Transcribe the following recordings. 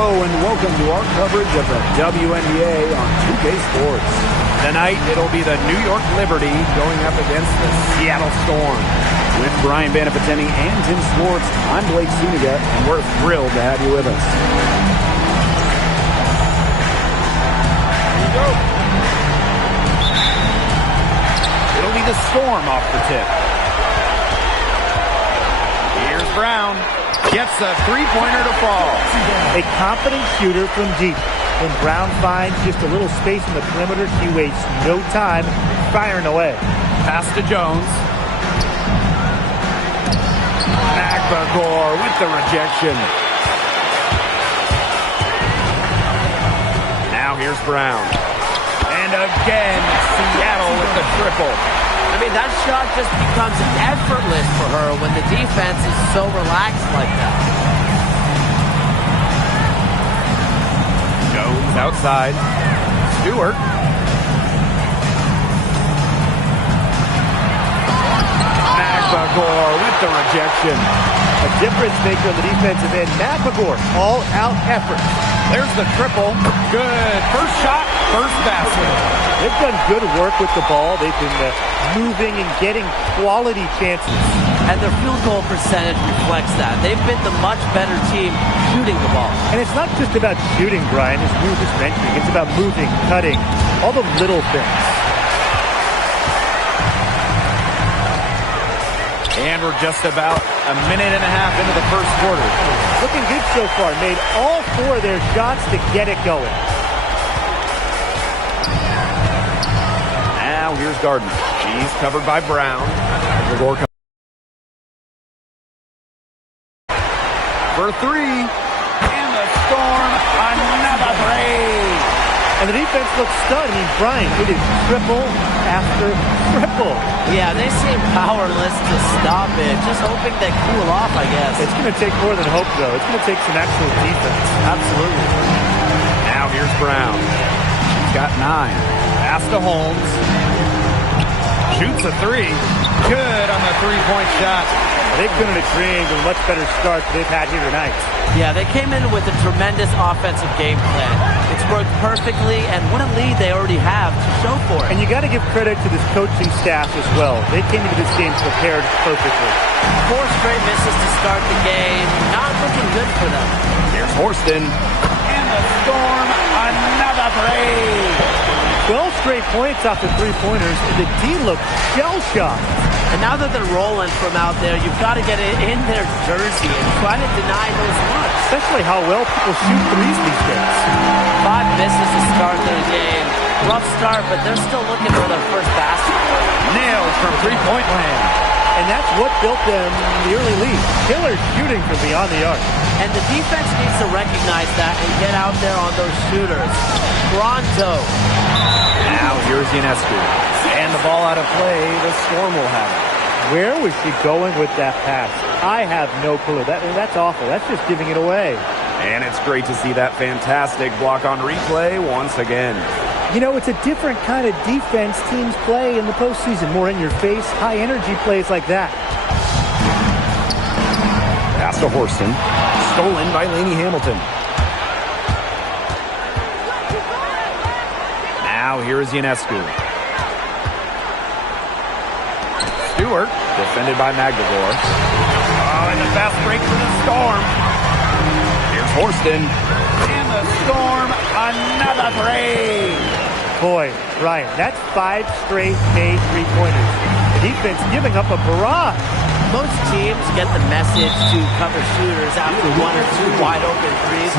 Hello and welcome to our coverage of the WNBA on 2K Sports. Tonight, it'll be the New York Liberty going up against the Seattle Storm. With Brian Banafiteni and Tim Swartz, I'm Blake Zuniga, and we're thrilled to have you with us. Here we go. It'll be the Storm off the tip. Here's Brown. Gets a three-pointer to fall. A confident shooter from deep. When Brown finds just a little space in the perimeter, she wastes no time firing away. Pass to Jones. Magbagor with the rejection. Now here's Brown. And again, Seattle with the triple. I mean, that shot just becomes effortless for her when the defense is so relaxed like that. Jones outside. Stewart. Magbagor with the rejection. A difference maker on the defensive end. Magbagor, all-out effort. There's the triple. Good. First shot, first basket. They've done good work with the ball. They've been moving and getting quality chances. And their field goal percentage reflects that. They've been the much better team shooting the ball. And it's not just about shooting, Brian, as we were just mentioning. It's about moving, cutting, all the little things. And we're just about a minute and a half into the first quarter. Looking good so far. Made all four of their shots to get it going. Now here's Gardner. She's covered by Brown. For three. And the Storm, another three. And the defense looks stunned. I mean, Brian, it is triple after triple. Yeah, they seem powerless to stop it. Just hoping they cool off, I guess. It's going to take more than hope, though. It's going to take some actual defense. Absolutely. Now here's Brown. She's got 9. Pass to Holmes. Shoots a three. Good on the three-point shot. They couldn't have dreamed of a much better start than they've had here tonight. Yeah, they came in with a tremendous offensive game plan. It's worked perfectly, and what a lead they already have to show for it. And you got to give credit to this coaching staff as well. They came into this game prepared perfectly. 4 straight misses to start the game. Not looking good for them. Here's Horston. And the Storm, another three. 12 straight points off the three-pointers, and the D looks shell-shocked. And now that they're rolling from out there, you've got to get it in their jersey and try to deny those looks. Especially how well people shoot threes these days. 5 misses to start their game. Rough start, but they're still looking for their first basket. Nailed from three-point land. And that's what built them the early lead. Killer shooting from beyond the arc. And the defense needs to recognize that and get out there on those shooters. Pronto. Now here's Ionescu. And the ball out of play, the Storm will have it. Where was she going with that pass? I have no clue. That's awful. That's just giving it away. And it's great to see that fantastic block on replay once again. You know, it's a different kind of defense teams play in the postseason. More in your face, high energy plays like that. Pass to Horston. Stolen by Lainey Hamilton. Now here is Ionescu. Stewart, defended by Magbagor. Oh, and the fast break for the Storm. Here's Horston. And the Storm, another three. Boy, Ryan, that's 5 straight made three-pointers. The defense giving up a barrage. Most teams get the message to cover shooters after 1 or 2 wide-open threes,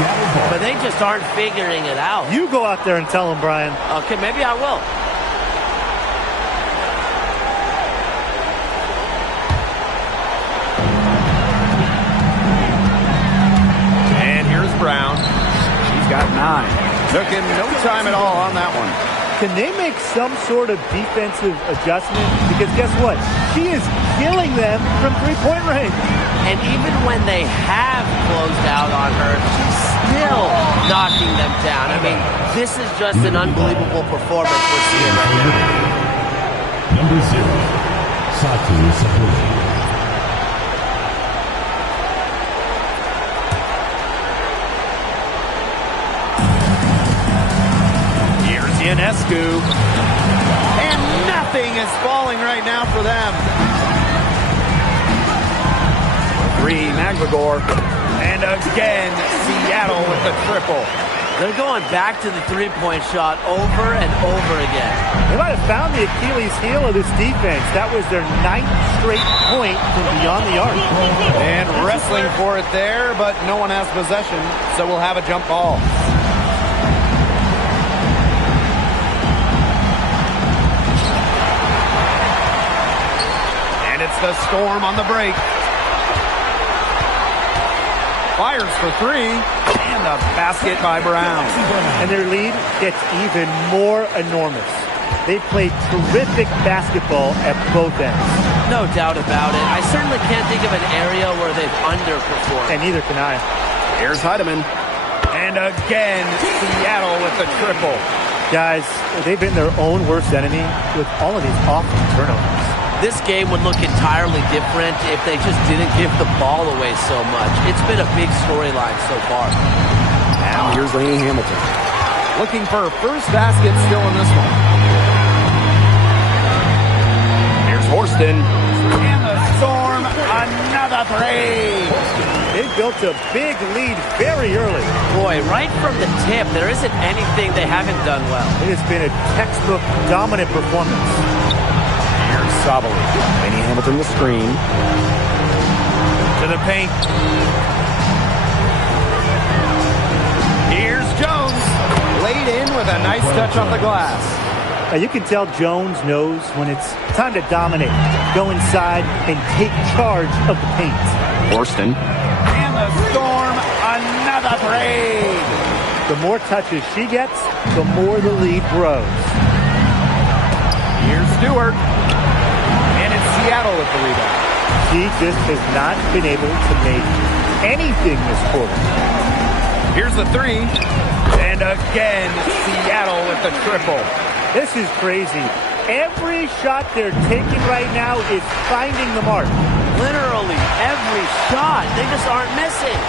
but they just aren't figuring it out. You go out there and tell them, Brian. Okay, maybe I will. Brown. She's got 9. Took him no time at all on that one. Can they make some sort of defensive adjustment? Because guess what? She is killing them from three-point range. And even when they have closed out on her, she's still knocking them down. I mean, this is just an unbelievable performance we're seeing right now. Number 0, Satu Sapoli. And nothing is falling right now for them. 3, McGregor. And again, Seattle with the triple. They're going back to the three-point shot over and over again. They might have found the Achilles heel of this defense. That was their 9th straight point from beyond the arc. And wrestling for it there, but no one has possession, so we'll have a jump ball. And it's the Storm on the break. Fires for 3, and a basket by Brown. And their lead gets even more enormous. They played terrific basketball at both ends. No doubt about it. I certainly can't think of an area where they've underperformed. And neither can I. Here's Heidemann. And again, Seattle with the triple. Guys, they've been their own worst enemy with all of these awful turnovers. This game would look entirely different if they just didn't give the ball away so much. It's been a big storyline so far. Now here's Laney Hamilton. Looking for a first basket still in this one. Here's Horston. And the Storm, another 3. They built a big lead very early. Boy, right from the tip, there isn't anything they haven't done well. It has been a textbook dominant performance. Sabali. Laney Hamilton the screen. To the paint. Here's Jones. Laid in with a nice touch off the glass. You can tell Jones knows when it's time to dominate. Go inside and take charge of the paint. Horston. And the Storm, another 3. The more touches she gets, the more the lead grows. Here's Stewart. Seattle with the rebound. She just has not been able to make anything this quarter. Here's the 3. And again, Seattle with the triple. This is crazy. Every shot they're taking right now is finding the mark. Literally every shot. They just aren't missing.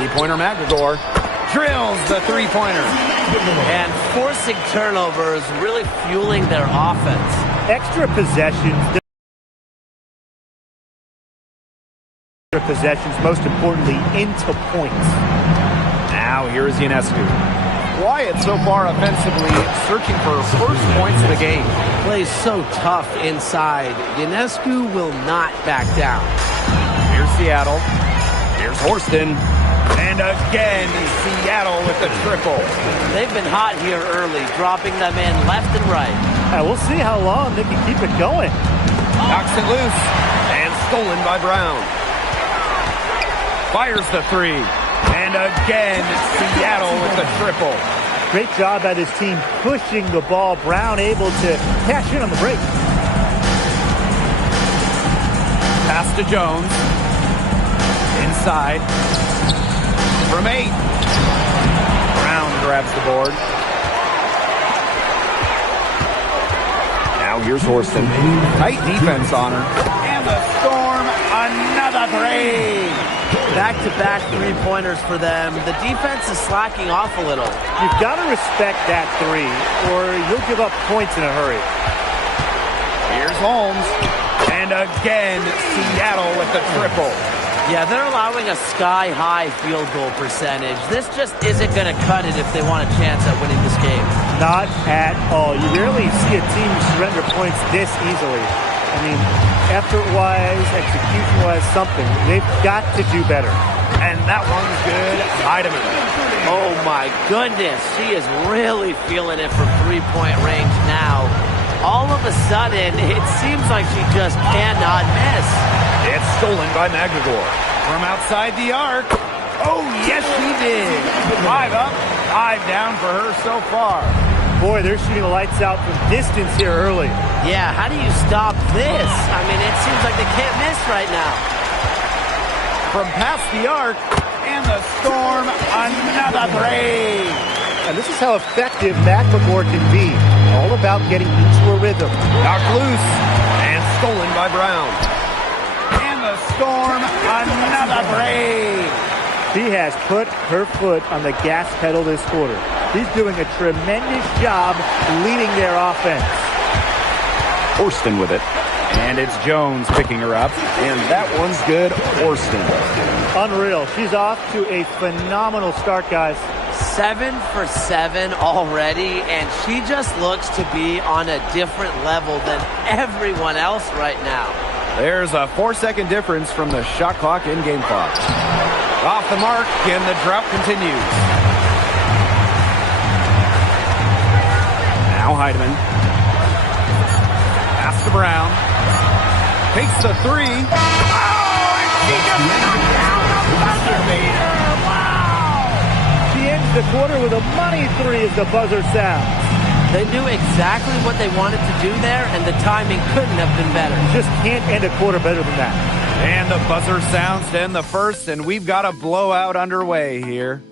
3-pointer McGregor. Drills the 3-pointer. And forcing turnovers, really fueling their offense. Extra possessions. Most importantly, into points. Now here's Ionescu. Quiet so far offensively, searching for first points of the game. Plays so tough inside. Ionescu will not back down. Here's Seattle. Here's Horston. And again, Seattle with the triple. They've been hot here early, dropping them in left and right. We'll see how long they can keep it going. Knocks it loose. And stolen by Brown. Fires the 3. And again, Seattle with the triple. Great job by this team pushing the ball. Brown able to cash in on the break. Pass to Jones. Inside. From 8. Brown grabs the board. Now here's Horston. Tight defense on her. And the Storm, another 3. Back-to-back three-pointers for them. The defense is slacking off a little. You've got to respect that 3, or you'll give up points in a hurry. Here's Holmes. And again, Seattle with the triple. Yeah, they're allowing a sky-high field goal percentage. This just isn't going to cut it if they want a chance at winning this game. Not at all. You rarely see a team surrender points this easily. I mean, effort-wise, execution-wise, something. They've got to do better. And that one's good. Heidemann. Oh, my goodness. She is really feeling it from three-point range now. All of a sudden, it seems like she just cannot miss. It's stolen by McGregor. From outside the arc. Oh, yes, she did. 5 up, 5 down for her so far. Boy, they're shooting the lights out from distance here early. Yeah, how do you stop this? I mean, it seems like they can't miss right now. From past the arc, and the Storm, another 3. And this is how effective McGregor can be. All about getting into a rhythm. Knocked loose, and stolen by Brown. And the Storm, another 3. She has put her foot on the gas pedal this quarter. She's doing a tremendous job leading their offense. Horston with it. And it's Jones picking her up. And that one's good. Horston. Unreal. She's off to a phenomenal start, guys. 7 for 7 already, and she just looks to be on a different level than everyone else right now. There's a 4-second difference from the shot clock in game clock. Off the mark, and the drought continues. Now Heidemann. Pass to Brown. Takes the 3. Oh, and she just knocked down the buzzer beater. Wow! She ends the quarter with a money 3 as the buzzer sounds. They knew exactly what they wanted to do there, and the timing couldn't have been better. Just can't end a quarter better than that. And the buzzer sounds to end the first, and we've got a blowout underway here.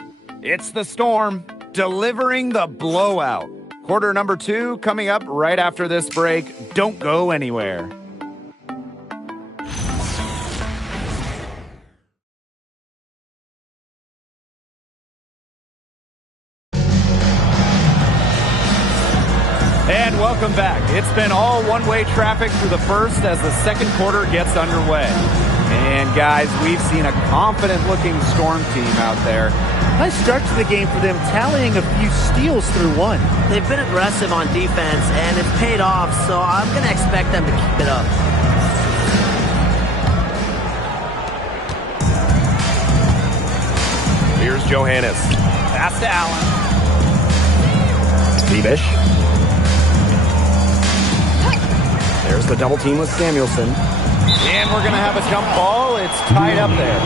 It's the Storm delivering the blowout. Quarter number 2 coming up right after this break. Don't go anywhere. And welcome back. It's been all one-way traffic through the first as the second quarter gets underway. And guys, we've seen a confident-looking Storm team out there. Nice start to the game for them, tallying a few steals through one. They've been aggressive on defense, and it's paid off, so I'm going to expect them to keep it up. Here's Johannes. Pass to Allen. Stevish. There's the double team with Samuelson. And we're going to have a jump ball. It's tied up there.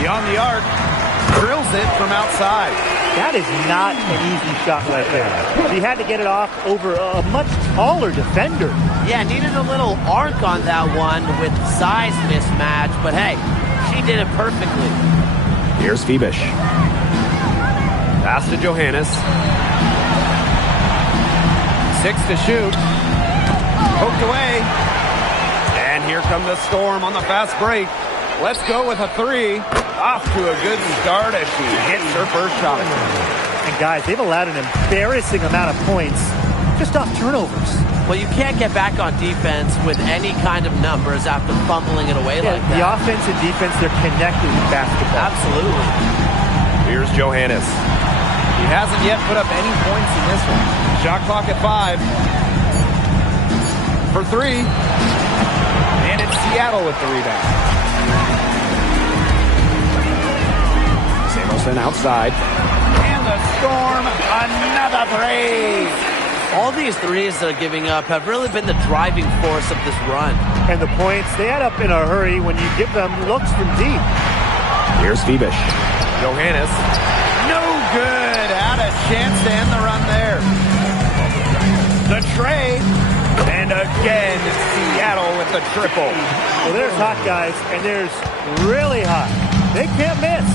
Beyond the arc. Drills it from outside. That is not an easy shot right there. He had to get it off over a much taller defender. Yeah, needed a little arc on that one with size mismatch, but hey, she did it perfectly. Here's Febish. Pass to Johannes. 6 to shoot. Poked away. And here come the Storm on the fast break. Let's go with a 3. Off to a good start as she hits her first shot. And guys, they've allowed an embarrassing amount of points just off turnovers. Well, you can't get back on defense with any kind of numbers after fumbling it away like that. The offense and defense, they're connected in basketball. Absolutely. Here's Johannes. He hasn't yet put up any points in this one. Shot clock at 5. For 3. And it's Seattle with the rebound. Samuelson outside. And the Storm, another 3. All these threes they're giving up have really been the driving force of this run. And the points, they add up in a hurry when you give them looks from deep. Here's Febish. Johannes. No good. Had a chance to end the run there. The trade. And again, Seattle with the triple. Well, there's hot, guys, and there's really hot. They can't miss.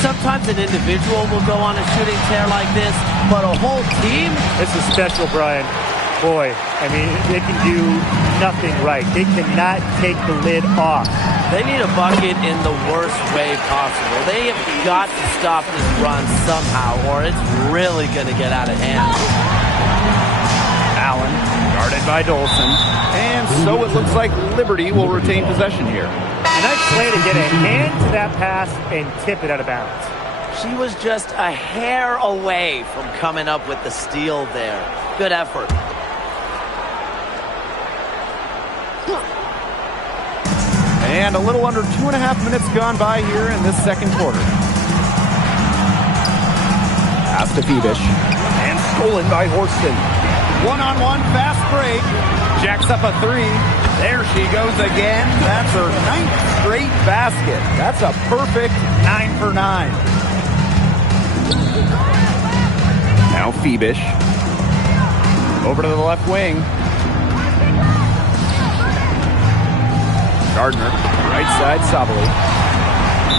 Sometimes an individual will go on a shooting tear like this, but a whole team? This is special, Brian. Boy, I mean, they can do nothing right. They cannot take the lid off. They need a bucket in the worst way possible. They have got to stop this run somehow, or it's really going to get out of hand. Allen, guarded by Dolson. And so it looks like Liberty will retain possession here. A nice play to get a hand to that pass and tip it out of bounds. She was just a hair away from coming up with the steal there. Good effort. And a little under 2.5 minutes gone by here in this second quarter. Pass to Febish. And stolen by Horston. One-on-one fast break. Jacks up a 3. There she goes again. That's her 9th straight basket. That's a perfect 9 for 9. Now Febish. Over to the left wing. Gardner, right side, Sabali.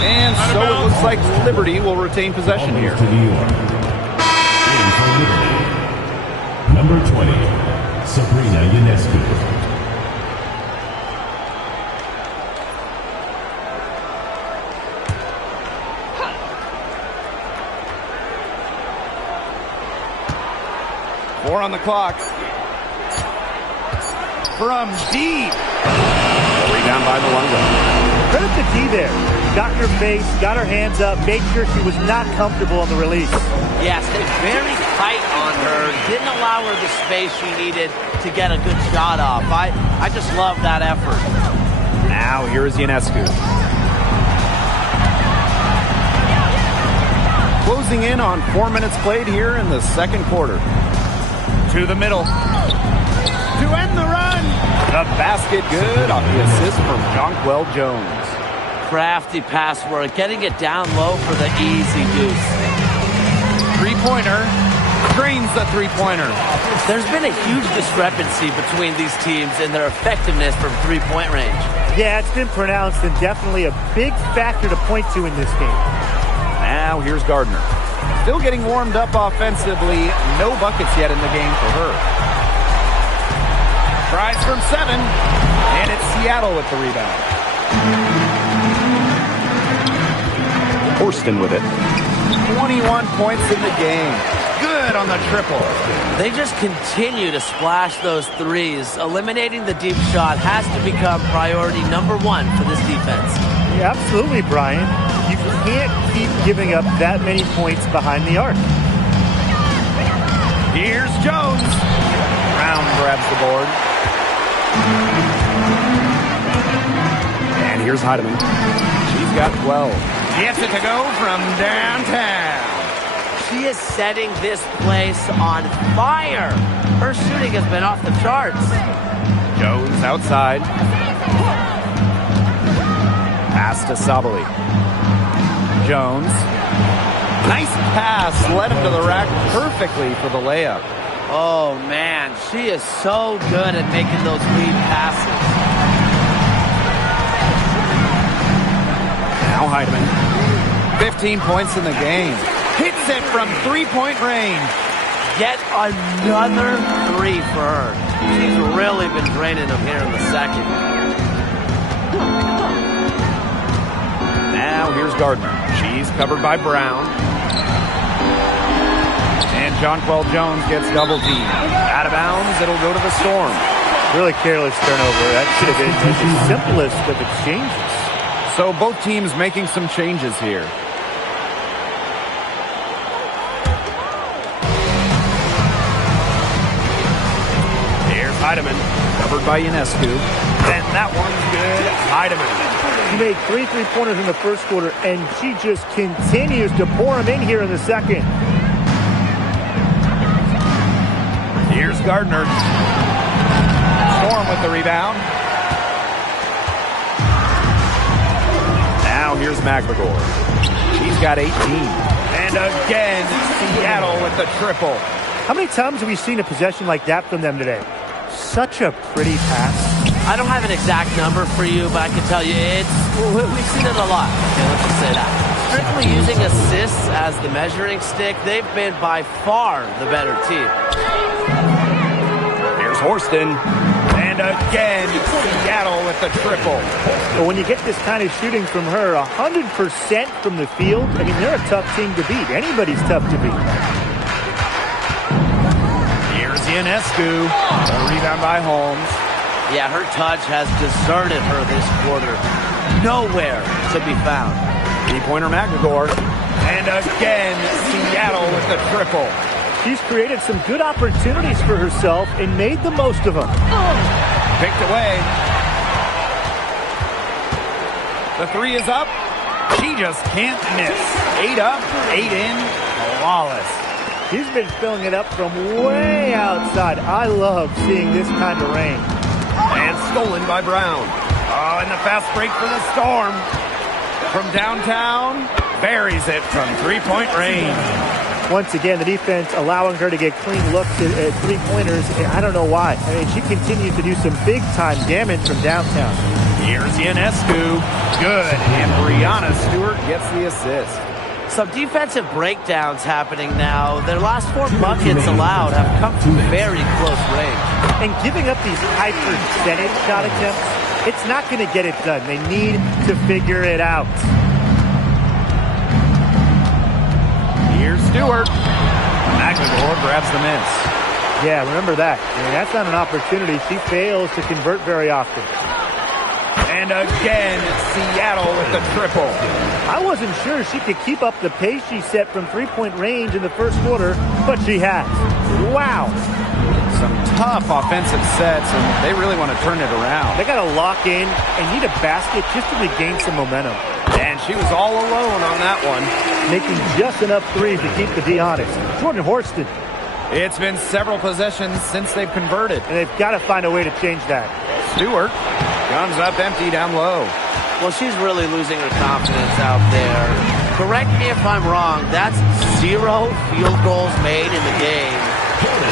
And so it looks like Liberty will retain possession here. To New York. In for Liberty. Number 20, Sabrina Ionescu. Four on the clock. From deep. Rebound by Malunga. Credit to D there. Got in her face, got her hands up, made sure she was not comfortable on the release. Yeah, stayed very tight on her. Didn't allow her the space she needed to get a good shot off. I just love that effort. Now here is Ionescu. Closing in on 4 minutes played here in the second quarter. To the middle. To end the run. The basket good off the assist from Jonquel Jones. Crafty pass work, getting it down low for the easy deuce. Three-pointer. Drains the three-pointer. There's been a huge discrepancy between these teams in their effectiveness from three-point range. Yeah, it's been pronounced and definitely a big factor to point to in this game. Now here's Gardner. Still getting warmed up offensively. No buckets yet in the game for her. Tries from 7. And it's Seattle with the rebound. Horston with it. 21 points in the game. Good on the triple. They just continue to splash those threes. Eliminating the deep shot has to become priority number 1 for this defense. Yeah, absolutely, Brian. You can't keep giving up that many points behind the arc. Here's Jones. Brown grabs the board. And here's Heidemann. She's got 12. Gets it to go from downtown. She is setting this place on fire. Her shooting has been off the charts. Jones outside. Pass to Sabali. Jones. Nice pass. Led him to the rack perfectly for the layup. Oh, man. She is so good at making those lead passes. Now Heidemann. 15 points in the game. Hits it from three-point range. Yet another 3 for her. She's really been draining them here in the second. Now here's Gardner. She's covered by Brown. And Jonquel Jones gets double teamed. Out of bounds, it'll go to the Storm. Really careless turnover. That should have been the simplest of exchanges. So both teams making some changes here. Here's Heidemann, covered by Ionescu. And that one's good. Heidemann. She made 3 3-pointers in the first quarter, and she just continues to pour them in here in the second. Here's Gardner. Storm with the rebound. Now here's McGregor. She's got 18. And again, Seattle with the triple. How many times have we seen a possession like that from them today? Such a pretty pass. I don't have an exact number for you, but I can tell you we've seen it a lot. Okay, let's just say that. Strictly using assists as the measuring stick, they've been by far the better team. Here's Horston. And again, Seattle with the triple. But when you get this kind of shooting from her, 100% from the field, I mean, they're a tough team to beat. Anybody's tough to beat. Here's Ionescu. A rebound by Holmes. Yeah, her touch has deserted her this quarter. Nowhere to be found. Three-pointer McGregor. And again, Seattle with the triple. She's created some good opportunities for herself and made the most of them. Picked away. The 3 is up. She just can't miss. 8 up, 8 in. Flawless. She's been filling it up from way outside. I love seeing this kind of rain. And stolen by Brown. Oh, and the fast break for the Storm. From downtown, buries it from three-point range. Once again, the defense allowing her to get clean looks at three-pointers. I don't know why. I mean, she continues to do some big-time damage from downtown. Here's Ionescu. Good. And Brianna Stewart gets the assist. Some defensive breakdowns happening now. Their last 4 buckets allowed have come from very close range. And giving up these high percentage shot attempts, it's not going to get it done. They need to figure it out. Here's Stewart. McLemore grabs the miss. Yeah, remember that. That's not an opportunity. She fails to convert very often. And again, Seattle with the triple. I wasn't sure she could keep up the pace she set from three-point range in the first quarter, but she has. Wow. Some tough offensive sets, and they really want to turn it around. They got to lock in and need a basket just to regain some momentum. And she was all alone on that one. Making just enough threes to keep the D honest. Jordan Horston. It's been several possessions since they've converted. And they've got to find a way to change that. Stewart comes up empty down low. Well, she's really losing her confidence out there. Correct me if I'm wrong. That's 0 field goals made in the game.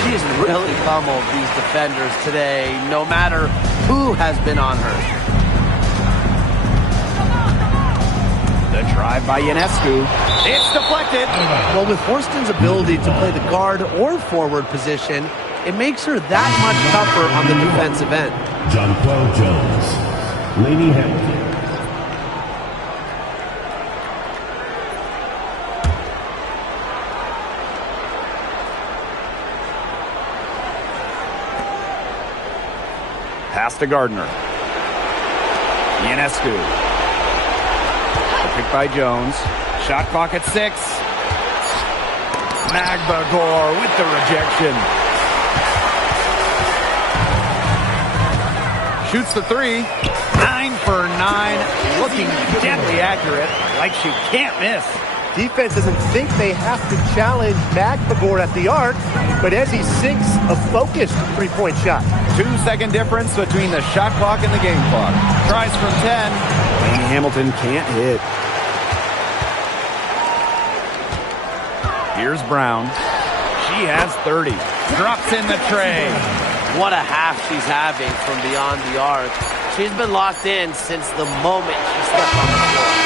She's really pummeled these defenders today, no matter who has been on her. The drive by Ionescu. It's deflected. Well, with Horston's ability to play the guard or forward position, it makes her that much tougher on the defensive end. Jonquel Jones, Laney Hamilton. Pass to Gardner. Ionescu. Picked by Jones. Shot clock at 6. Magbagor with the rejection. Shoots the 3. 9 for 9. Looking deadly accurate. Like she can't miss. Defense doesn't think they have to challenge Magbagor at the arc, but as he sinks a focused three-point shot. 2-second difference between the shot clock and the game clock. Tries from 10. Laney Hamilton can't hit. Here's Brown. She has 30. Drops in the tray. What a half she's having from beyond the arc. She's been locked in since the moment she stepped on the floor.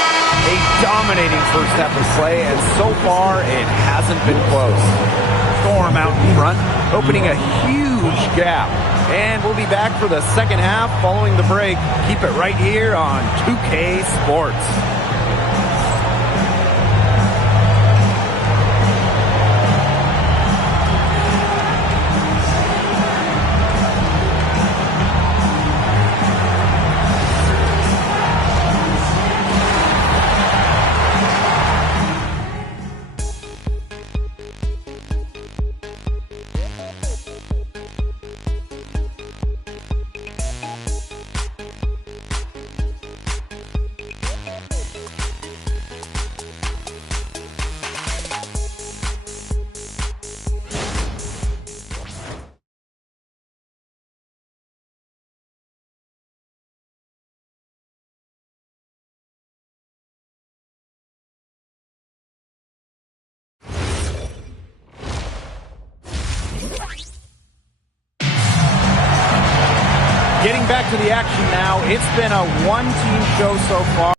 A dominating first half of play, and so far it hasn't been close. Storm out in front, opening a huge gap. And we'll be back for the second half following the break. Keep it right here on 2K Sports. Getting back to the action now. It's been a one-team show so far.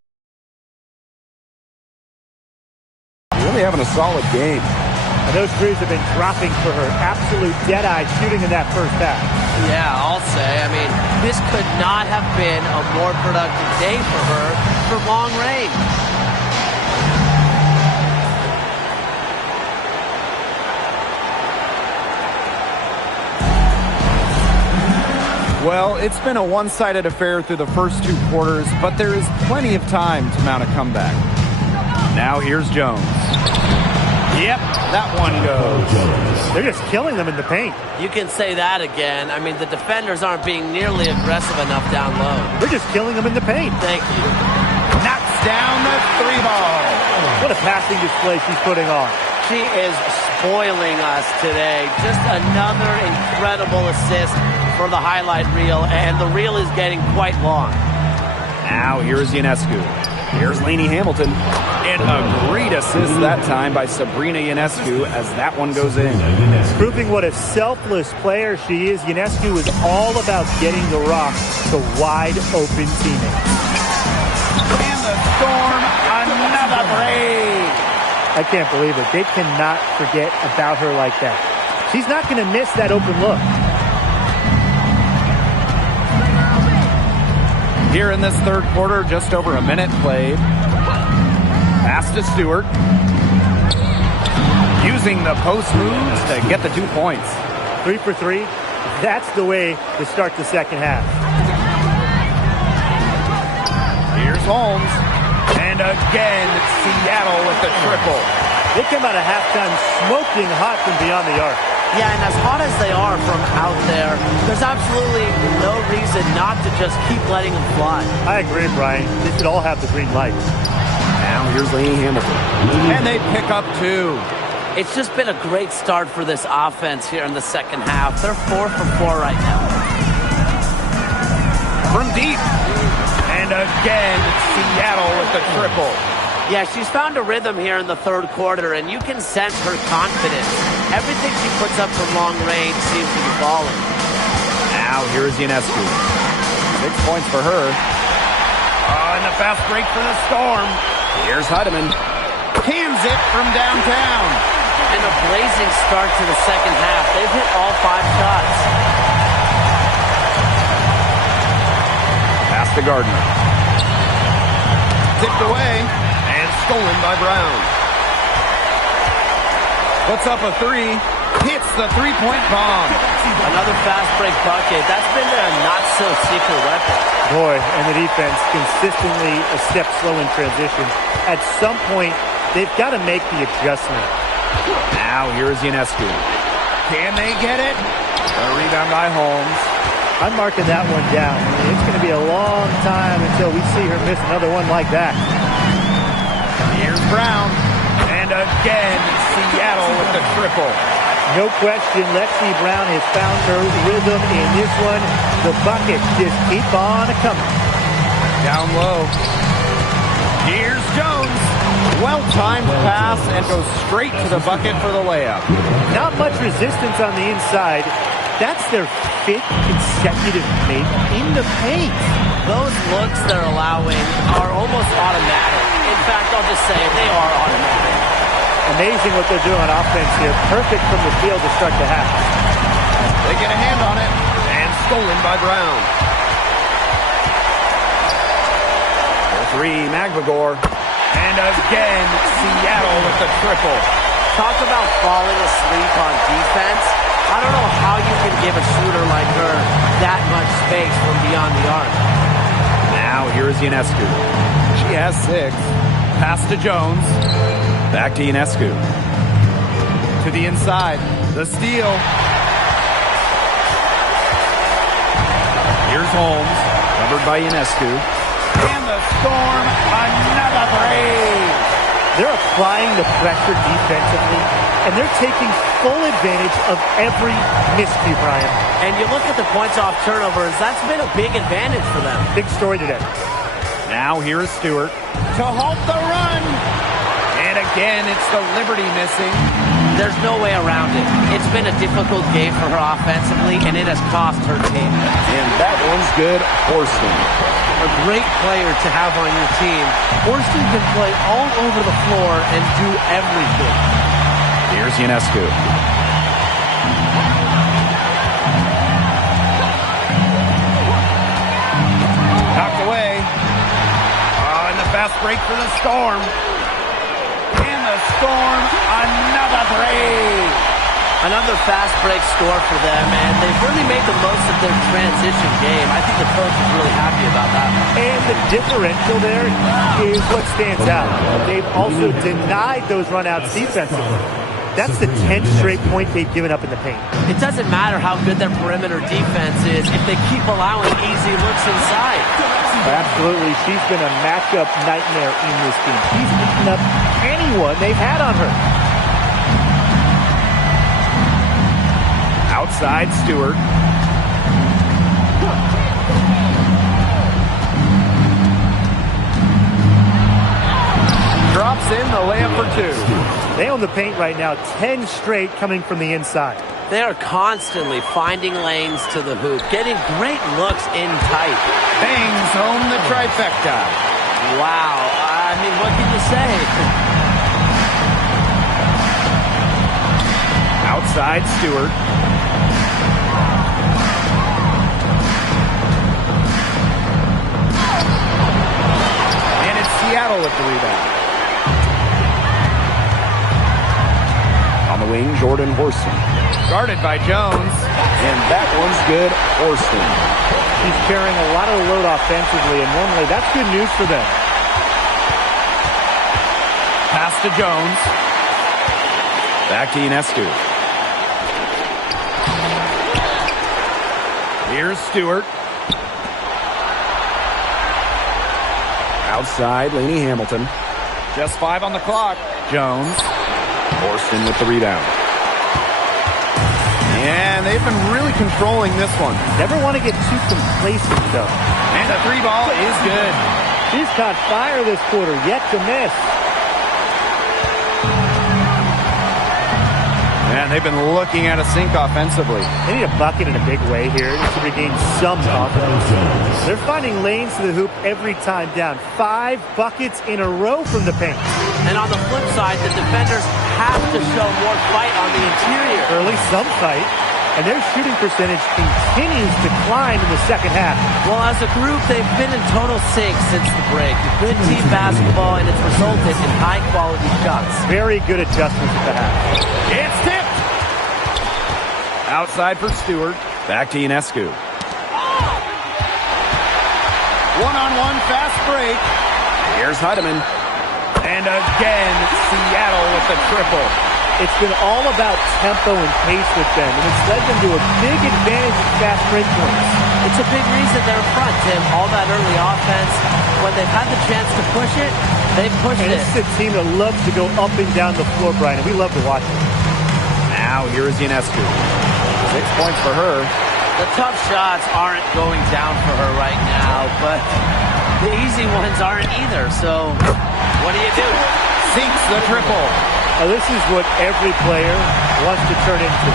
Really having a solid game. And those threes have been dropping for her. Absolute dead-eye shooting in that first half. Yeah, I'll say. I mean, this could not have been a more productive day for her for long range. Well, it's been a one-sided affair through the first 2 quarters, but there is plenty of time to mount a comeback. Now here's Jones. Yep, that one goes. They're just killing them in the paint. You can say that again. I mean, the defenders aren't being nearly aggressive enough down low. They're just killing them in the paint. Thank you. Knocks down the 3-ball. What a passing display she's putting on. She is spoiling us today. Just another incredible assist for the highlight reel, and the reel is getting quite long. Now here's Ionescu. Here's Lainey Hamilton. And a great assist that time by Sabrina Ionescu as that one goes in. Proving what a selfless player she is, Ionescu is all about getting the rock to wide open teammates. And the Storm, another break. I can't believe it. They cannot forget about her like that. She's not going to miss that open look. Here in this third quarter, just over a minute played. Pass to Stewart. Using the post moves to get the 2 points. 3 for 3. That's the way to start the second half. Here's Holmes. And again, Seattle with the triple. They come out of halftime smoking hot from beyond the arc. Yeah, and as hot as they are from out there, there's absolutely no reason not to just keep letting them fly. I agree, Brian. They should all have the green light. Now here's Lainey Hamilton. And they pick up 2. It's just been a great start for this offense here in the second half. They're 4 for 4 right now. From deep. And again, Seattle with the triple. Yeah, she's found a rhythm here in the third quarter, and you can sense her confidence. Everything she puts up from long range seems to be falling. Now here's Ionescu. 6 points for her. And the fast break for the Storm. Here's Heidemann. Cans it from downtown. And a blazing start to the second half. They've hit all 5 shots. Pass to Gardner. Tipped away. Stolen by Brown. Puts up a 3. Hits the three-point bomb. Another fast break bucket. That's been their not-so-secret weapon. Boy, and the defense consistently a step slow in transition. At some point, they've got to make the adjustment. Now here's Ionescu. Can they get it? A rebound by Holmes. I'm marking that one down. It's going to be a long time until we see her miss another one like that. Here's Brown. And again, Seattle with the triple. No question, Lexi Brown has found her rhythm in this one. The buckets just keep on coming. Down low. Here's Jones. Well-timed pass and goes straight to the bucket for the layup. Not much resistance on the inside. That's their 5th consecutive make in the paint. Those looks they're allowing are almost automatic. In fact, I'll just say they are automatic. Amazing what they're doing on offense here. Perfect from the field to start the half. They get a hand on it, and stolen by Brown. For 3, McVigor. And again, Seattle with the triple. Talk about falling asleep on defense. I don't know how you can give a shooter like her that much space from beyond the arc. Now here's Ionescu. She has 6. Pass to Jones. Back to Ionescu. To the inside. The steal. Here's Holmes. Covered by Ionescu. And the Storm, another break. They're applying the pressure defensively, and they're taking full advantage of every miscue, Brian. And you look at the points off turnovers, that's been a big advantage for them. Big story today. Now here is Stewart to halt the run. And again, it's the Liberty missing. There's no way around it. It's been a difficult game for her offensively, and it has cost her team. And that one's good. Horston. A great player to have on your team. Horston can play all over the floor and do everything. Here's Ionescu. Knocked away. And the fast break for the Storm. And the Storm, another break. Another fast break score for them, and they've really made the most of their transition game. I think the coach is really happy about that. And the differential there is what stands out. They've also denied those runouts defensively. That's the 10th straight point they've given up in the paint. It doesn't matter how good their perimeter defense is if they keep allowing easy looks inside. Absolutely. She's been a matchup nightmare in this game. She's eaten up anyone they've had on her. Outside Stewart. puts in the layup for 2. They own the paint right now, 10 straight coming from the inside. They are constantly finding lanes to the hoop, getting great looks in tight. Bangs home the trifecta. Wow. I mean, what can you say? Outside Stewart. And it's Seattle with the rebound. On the wing, Jordan Horston. Guarded by Jones. And that one's good. Horston. He's carrying a lot of the load offensively, and normally that's good news for them. Pass to Jones. Back to Ionescu. Here's Stewart. Outside, Laney Hamilton. Just 5 on the clock. Jones. Horston with the rebound. And they've been really controlling this one. Never want to get too complacent, though. And the 3 ball is good. She's caught fire this quarter, yet to miss. And they've been looking at a sink offensively. They need a bucket in a big way here to regain some confidence. They're finding lanes to the hoop every time down. 5 buckets in a row from the paint. And on the flip side, the defenders have to show more fight on the interior. Or at least some fight. And their shooting percentage continues to climb in the second half. Well, as a group, they've been in total sync since the break. Good team basketball, and it's resulted in high-quality shots. Very good adjustments at the half. It's tipped. Outside for Stewart. Back to Ionescu. One-on-one fast break. Here's Heidemann. And again, Seattle with the triple. It's been all about tempo and pace with them, and it's led them to a big advantage in fast break points. It's a big reason they're in front, Tim. All that early offense, when they've had the chance to push it, they've pushed and it. This is a team that loves to go up and down the floor, Brian, and we love to watch it. Now here is Ionescu. 6 points for her. The tough shots aren't going down for her right now, but the easy ones aren't either. So what do you do? Sinks the triple. Now, this is what every player wants to turn into.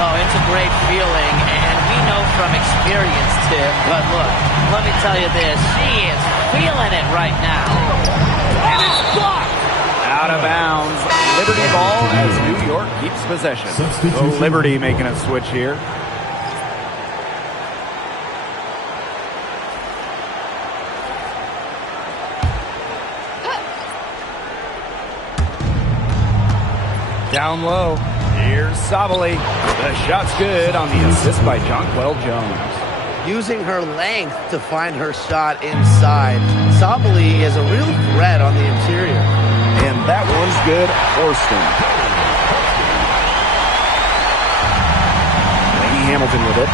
Oh, it's a great feeling, and we know from experience, Tim. But look, let me tell you this. She is feeling it right now. And it's blocked! Out of bounds. Liberty ball as New York keeps possession. So Liberty making a switch here. Down low. Here's Savali. The shot's good on the assist by Jonquel Jones. Using her length to find her shot inside. Savali is a real threat on the interior. And that one's good. Horston. Laney Hamilton with it.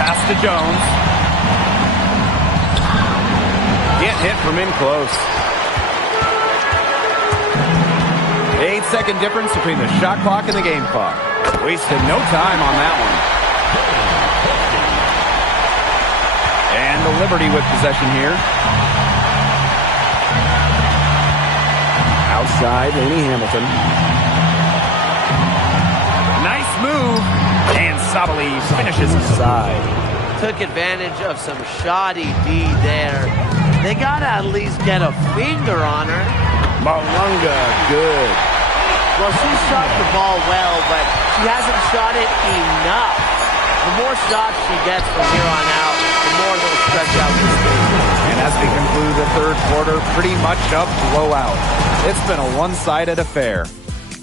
Pass to Jones. Can't hit from in close. 8-second difference between the shot clock and the game clock. Wasted no time on that one. And the Liberty with possession here. Outside, Laney Hamilton. Nice move. And Savali finishes inside. Took advantage of some shoddy D there. They got to at least get a finger on her. Malunga, good. Well, she shot the ball well, but she hasn't shot it enough. The more shots she gets from here on out, the more they'll stretch out this game. And as we conclude the third quarter, pretty much a blowout. It's been a one-sided affair.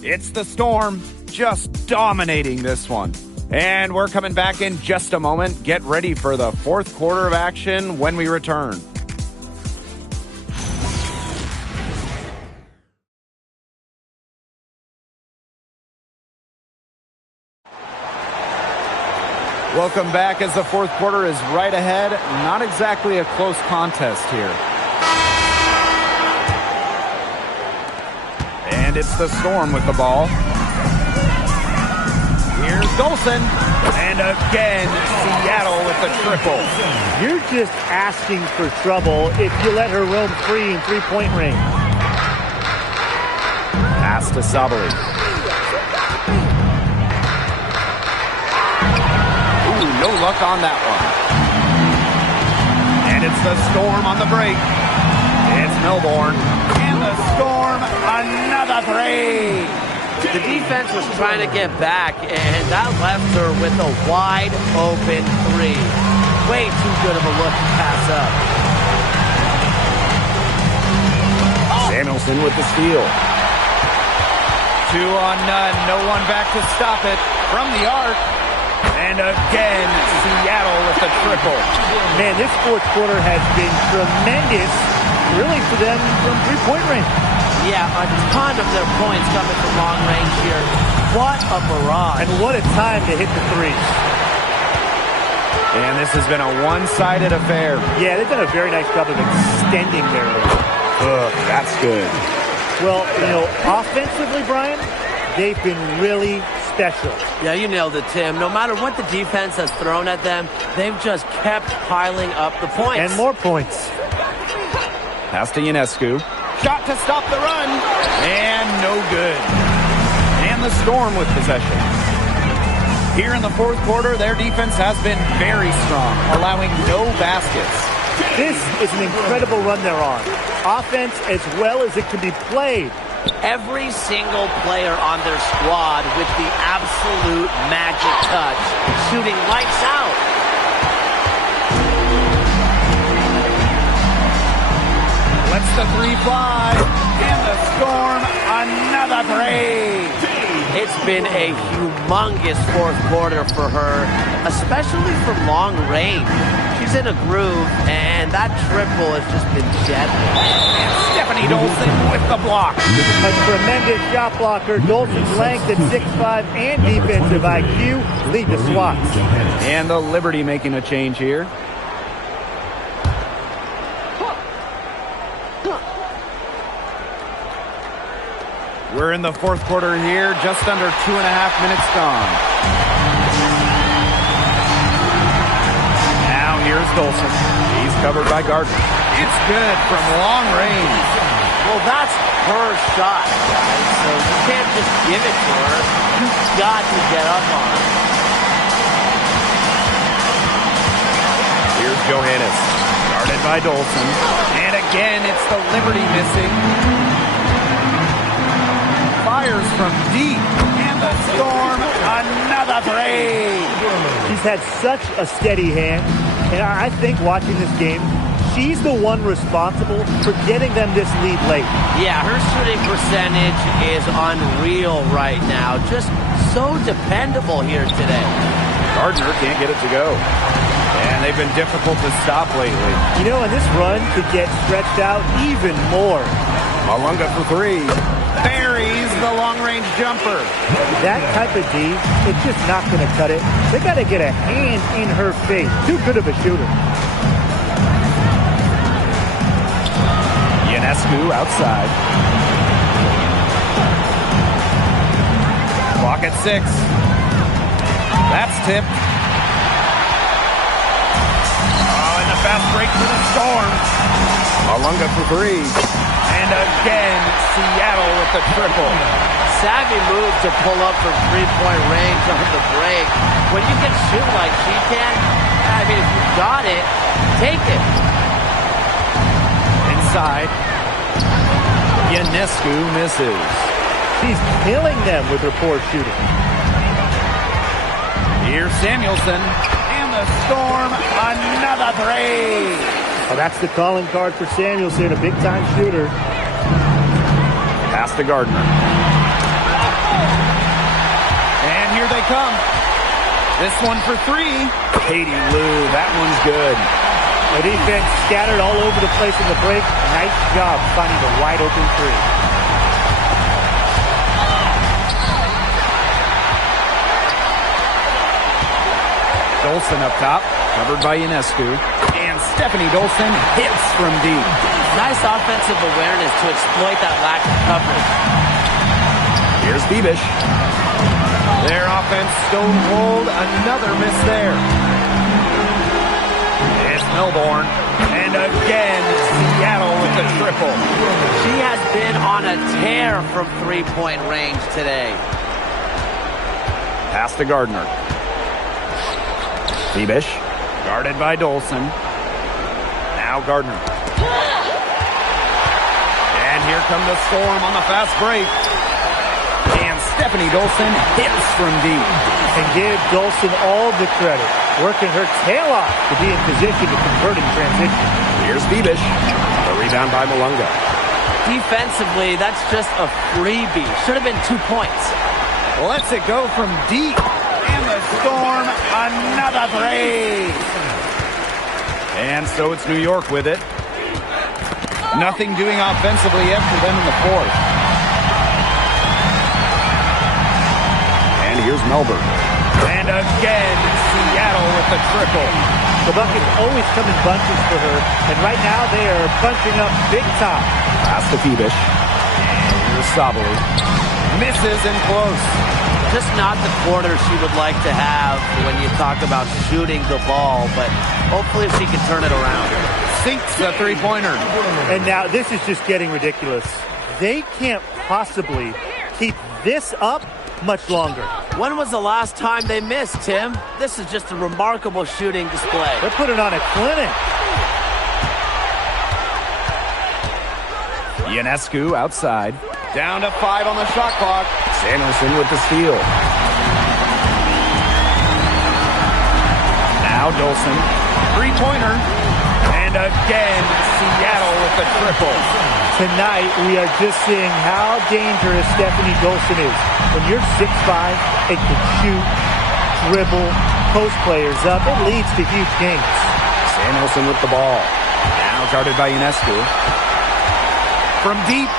It's the Storm just dominating this one. And we're coming back in just a moment. Get ready for the fourth quarter of action when we return. Welcome back as the fourth quarter is right ahead. Not exactly a close contest here. And it's the Storm with the ball. Here's Dolson. And again, Seattle with the triple. You're just asking for trouble if you let her roam free in three-point range. Pass to Sabali. Ooh, no luck on that one. And it's the Storm on the break. It's Melbourne. And the Storm, another three. The defense was trying to get back, and that left her with a wide-open three. Way too good of a look to pass up. Samuelson with the steal. 2 on none. No one back to stop it from the arc. And again, Seattle with the triple. Man, this fourth quarter has been tremendous, really, for them from three-point range. Yeah, a ton of their points coming from long range here. What a barrage. And what a time to hit the threes. And this has been a one-sided affair. Yeah, they've done a very nice job of extending their lead. Ugh, that's good. Well, you know, offensively, Brian, they've been really special. Yeah, you nailed it, Tim. No matter what the defense has thrown at them, they've just kept piling up the points. And more points. Pass to Ionescu. Shot to stop the run. And no good. And the Storm with possession. Here in the fourth quarter, their defense has been very strong, allowing no baskets. This is an incredible run they're on. Offense as well as it can be played. Every single player on their squad with the absolute magic touch, shooting lights out. Lets the three fly. And the Storm, another three. It's been a humongous fourth quarter for her, especially from long range. She's in a groove, and that triple has just been deadly. And Stephanie Dolson with the block. A tremendous shot blocker. Dolson's length at 6'5" and defensive IQ lead the SWATs. And the Liberty making a change here. We're in the fourth quarter here, just under 2.5 minutes gone. Now here's Dolson. He's covered by Gardner. It's good from long range. Well, that's her shot, guys, so you can't just give it to her. You've got to get up on her. Here's Johannes, guarded by Dolson. And again, it's the Liberty missing. Fires from deep, and the Storm, another three. She's had such a steady hand, and I think watching this game, she's the one responsible for getting them this lead late. Yeah, her shooting percentage is unreal right now. Just so dependable here today. Gardner can't get it to go. And they've been difficult to stop lately. You know, and this run could get stretched out even more. Malunga for three. Buries the long-range jumper. That type of D, it's just not going to cut it. They got to get a hand in her face. Too good of a shooter. Ionescu outside. Clock at 6. That's tipped. Oh, and the fast break for the Storm. Malunga for three. And again, Seattle with the triple. Savvy move to pull up from three-point range on the break. When you can shoot like she can, I mean, if you got it, take it. Inside. Ionescu misses. She's killing them with her poor shooting. Here's Samuelson. And the Storm, another three. Well, that's the calling card for Samuelson, a big-time shooter. Pass to Gardner. And here they come. This one for three. Katie Lou, that one's good. The defense scattered all over the place in the break. Nice job finding the wide-open three. Dolson up top, covered by Ionescu. And Stephanie Dolson hits from deep. Nice offensive awareness to exploit that lack of coverage. Here's Bebish. Their offense stone cold. Another miss there. It's Melbourne. And again, Seattle with the triple. She has been on a tear from three-point range today. Pass to Gardner. Bebish. Guarded by Dolson. Now Gardner. And here come the Storm on the fast break. And Stephanie Dolson hits from deep. And give Dolson all the credit, working her tail off to be in position to convert in transition. Here's Bebish. The rebound by Malunga. Defensively, that's just a freebie. Should have been 2 points. Lets it go from deep. And the Storm, another three. And so it's New York with it. Nothing doing offensively yet for them in the fourth. And here's Melbourne. And again, Seattle with the triple. The buckets always come in bunches for her, and right now they are bunching up big time. Pass to Bebish. And here's Sabali. Misses and close. Just not the quarter she would like to have when you talk about shooting the ball, but hopefully she can turn it around. Sinks the three-pointer. And now this is just getting ridiculous. They can't possibly keep this up much longer. When was the last time they missed, Tim? This is just a remarkable shooting display. They're putting on a clinic. Ionescu outside. Down to 5 on the shot clock. Samuelson with the steal. Now Dolson. Three-pointer. And again, Seattle with the triple. Tonight, we are just seeing how dangerous Stephanie Dolson is. When you're 6'5" and can shoot, dribble, post players up, it leads to huge games. Samuelson with the ball. Now guarded by Ionescu. From deep,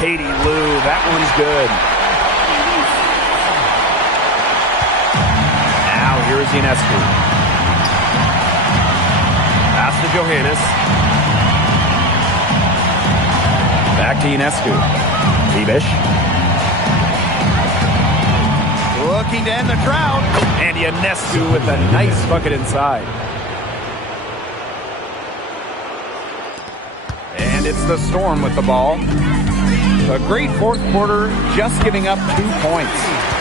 Katie Lou. That one's good. Now here's Ionescu. Pass to Johannes. Back to Ionescu. Bebish. Looking to end the drought. And Ionescu with a nice bucket inside. And it's the Storm with the ball. A great fourth quarter, just giving up 2 points.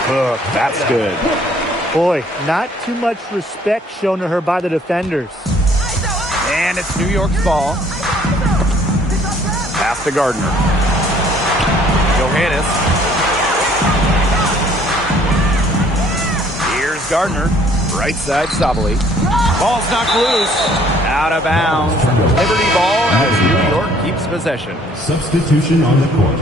Ugh, that's good. Boy, not too much respect shown to her by the defenders. And it's New York's ball. Pass to Gardner. Johannes. Here's Gardner. Right side, Sabali. Ball's knocked loose. Out of bounds. Liberty ball as New York keeps possession. Substitution on the court.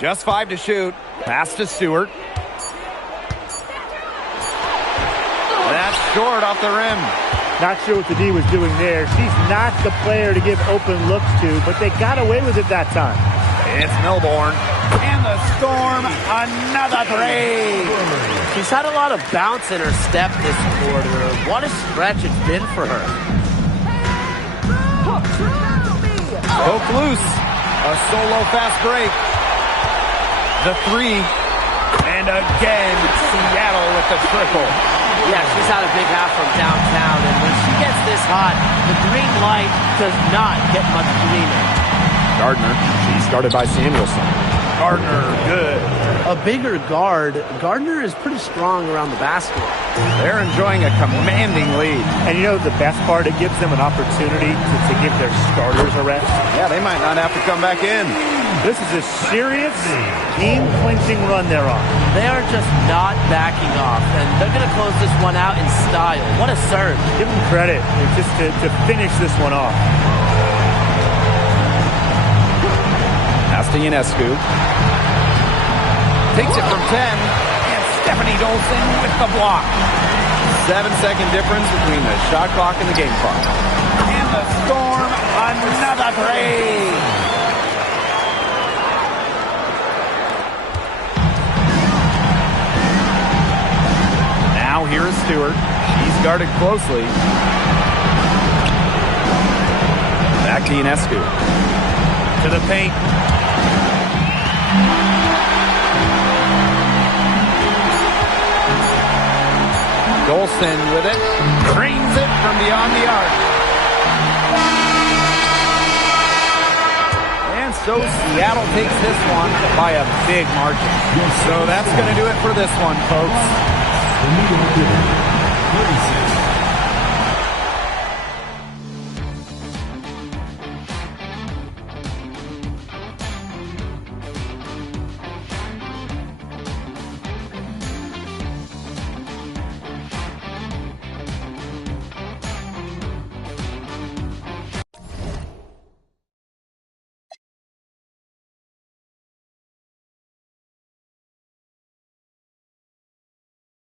Just 5 to shoot. Pass to Stewart. That's short off the rim. Not sure what the D was doing there. She's not the player to give open looks to, but they got away with it that time. It's Melbourne. And the Storm, another three. She's had a lot of bounce in her step this quarter. What a stretch it's been for her. Poked loose. A solo fast break. The three. And again, Seattle with the triple. Yeah, she's had a big half from downtown, and when she gets this hot, the green light does not get much greener. Gardner. She's guarded by Samuelson. Gardner, good. A bigger guard. Gardner is pretty strong around the basket. They're enjoying a commanding lead. And you know the best part? It gives them an opportunity to give their starters a rest. Yeah, they might not have to come back in. This is a serious game-clinching run they're on. They are just not backing off, and they're going to close this one out in style. What a serve. Give them credit just to finish this one off. Pass to Ionescu. Takes it from 10. And Stephanie Dolson with the block. 7-second difference between the shot clock and the game clock. And the Storm, another three. Now here is Stewart. She's guarded closely. Back to Ionescu. To the paint. Golson with it. Cranes it from beyond the arc. And so Seattle takes this one by a big margin. So that's going to do it for this one, folks. The New York Liberty, 36.